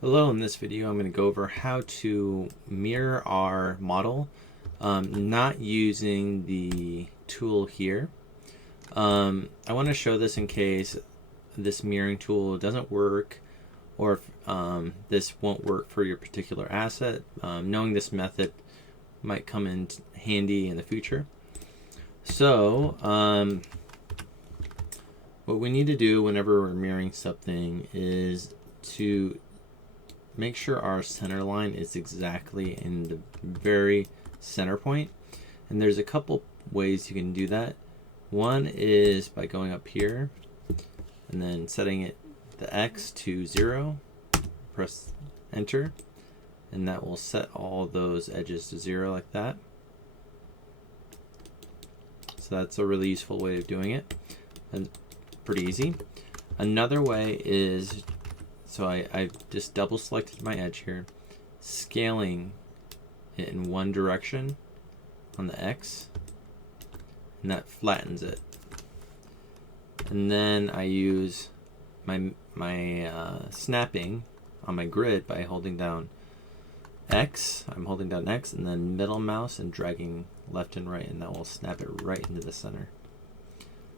Hello, in this video I'm going to go over how to mirror our model not using the tool here. I want to show this in case this mirroring tool doesn't work or if this won't work for your particular asset. Knowing this method might come in handy in the future. So what we need to do whenever we're mirroring something is to make sure our center line is exactly in the very center point. And there's a couple ways you can do that. One is by going up here and then setting it the X to 0, press enter, and that will set all those edges to 0 like that. So that's a really useful way of doing it, and pretty easy. Another way is, so I just double selected my edge here, scaling it in one direction on the X, and that flattens it. And then I use my snapping on my grid by holding down X. I'm holding down X and then middle mouse and dragging left and right, and that will snap it right into the center.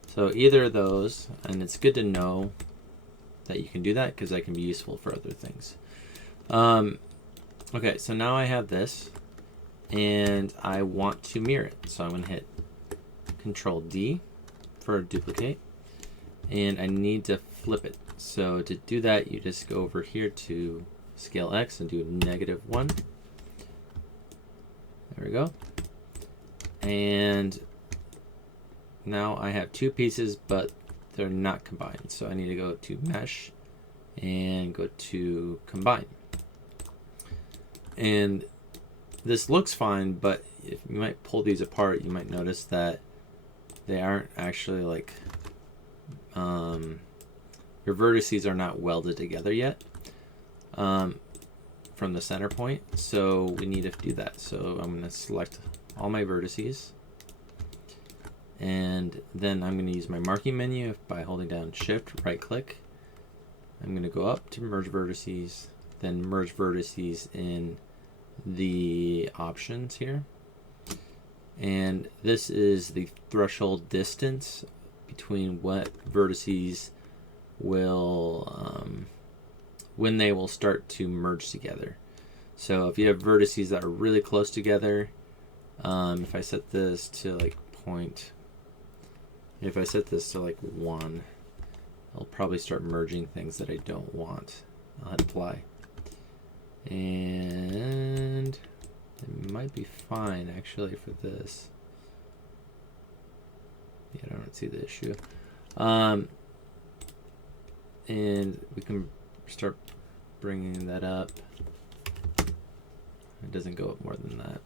So either of those, and it's good to know that you can do that because that can be useful for other things. Okay, so now I have this and I want to mirror it. So I'm going to hit Control D for duplicate, and I need to flip it. So to do that, you just go over here to scale X and do -1. There we go. And now I have two pieces, but they're not combined. So I need to go to Mesh and go to Combine. And this looks fine, but if you might pull these apart, you might notice that they aren't actually like, your vertices are not welded together yet from the center point. So we need to do that. So I'm going to select all my vertices. And then I'm going to use my marking menu by holding down Shift, right click. I'm going to go up to merge vertices, then merge vertices in the options here. And this is the threshold distance between what vertices will, when they will start to merge together. So if you have vertices that are really close together, if I set this to like if I set this to like 1, I'll probably start merging things that I don't want. I'll hit apply. And it might be fine actually for this. Yeah, I don't see the issue. And we can start bringing that up. It doesn't go up more than that.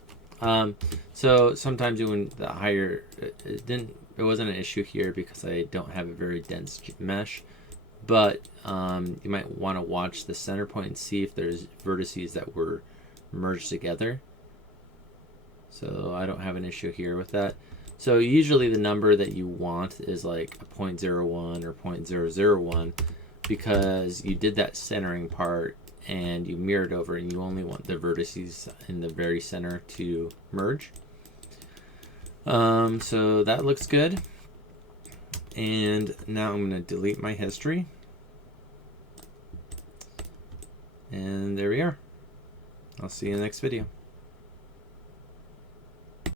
So sometimes doing the higher, it wasn't an issue here because I don't have a very dense mesh, but you might want to watch the center point and see if there's vertices that were merged together. So I don't have an issue here with that. So usually the number that you want is like a 0.01 or 0.001 because you did that centering part and you mirrored over and you only want the vertices in the very center to merge. So that looks good. And now I'm going to delete my history. And there we are. I'll see you in the next video.